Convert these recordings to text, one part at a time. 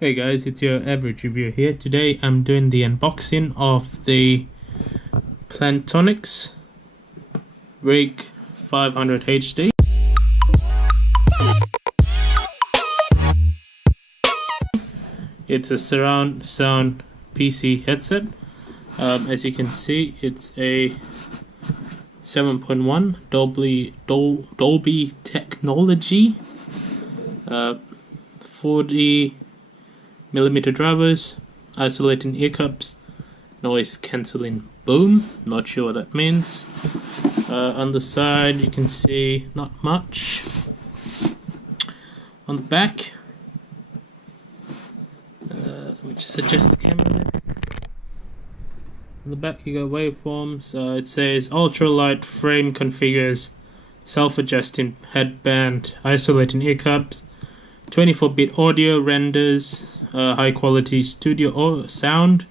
Hey guys, it's your average reviewer here. Today I'm doing the unboxing of the Plantronics Rig 500 HD. It's a surround sound PC headset. As you can see, it's a 7.1 Dolby technology, 40mm drivers, isolating ear cups, noise cancelling boom, not sure what that means. On the side you can see not much. On the back, let me just adjust the camera there. On the back you got waveforms. It says ultralight frame configures self-adjusting headband, isolating ear cups, 24-bit audio renders, high quality studio sound.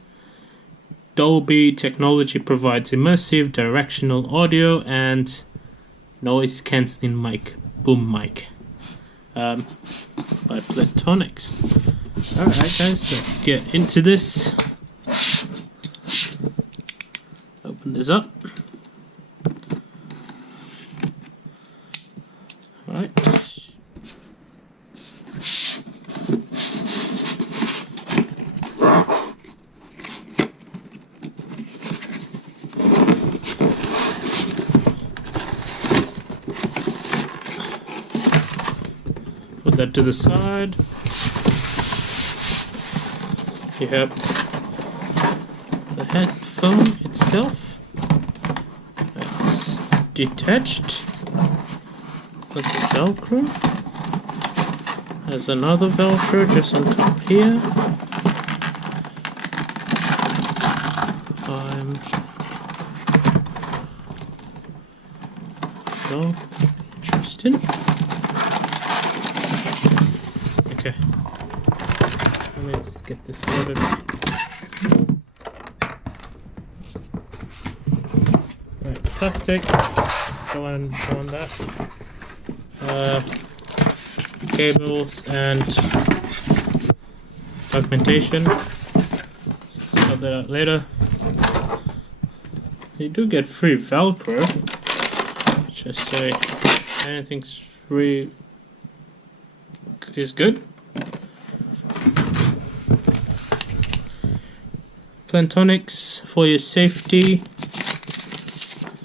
Dolby technology provides immersive directional audio and noise cancelling mic, boom mic, by Plantronics. Alright guys, let's get into this. Open this up. Alright. Put that to the side. You have the headphone itself. That's detached. That's the Velcro. There's another Velcro just on top here. So interesting. Okay. Let me just get this sorted. Right, plastic. Go on that. Cables and documentation. Sort that out later. You do get free Velcro. Just say anything's free is good. Plantronics for your safety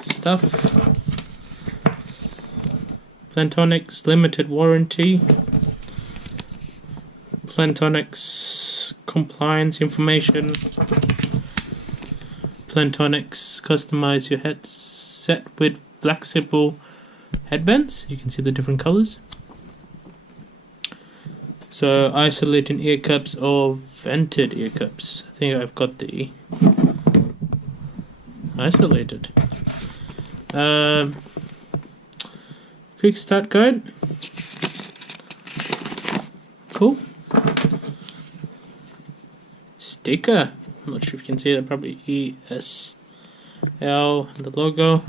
stuff. Plantronics limited warranty. Plantronics compliance information. Plantronics customize your headset with flexible headbands. You can see the different colors. So isolating ear cups or vented ear cups. I think I've got the isolated. Quick start guide. Cool. Sticker. I'm not sure if you can see that. Probably ESL and the logo.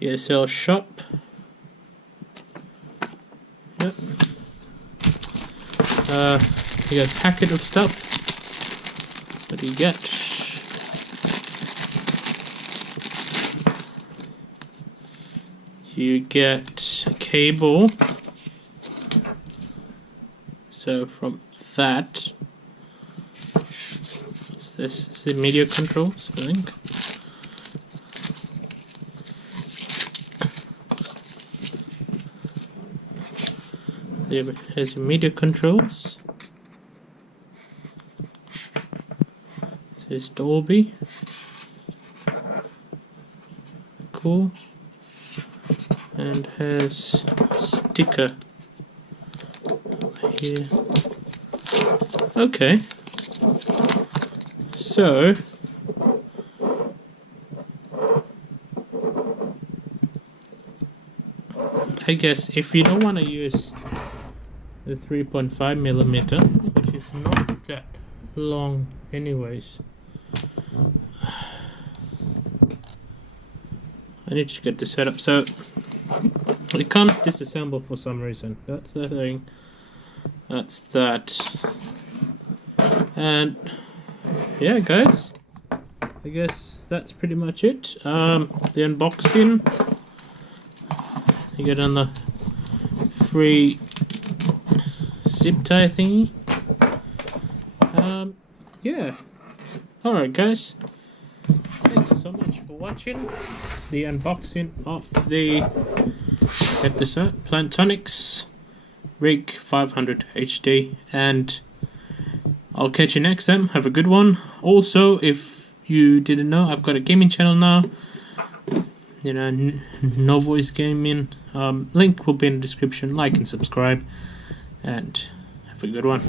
ESL shop. Yep. You got a packet of stuff. What do you get? You get a cable. So from that, what's this? It's the media controls, I think. There it has your media controls. It says Dolby. Cool. And has a sticker here. Okay. So I guess if you don't want to use the 3.5mm, which is not that long anyways, I need to get this set up. So it comes disassembled for some reason. That's the thing. that's that. And yeah, guys, I guess that's pretty much it. The unboxing, you get on the free zip tie thingy. Yeah. Alright, guys, thanks so much for watching the unboxing of the, get this out, Plantronics Rig 500 HD, and I'll catch you next time. Have a good one. Also, if you didn't know, I've got a gaming channel now, you know, no voice gaming. Link will be in the description. Like and subscribe, and have a good one.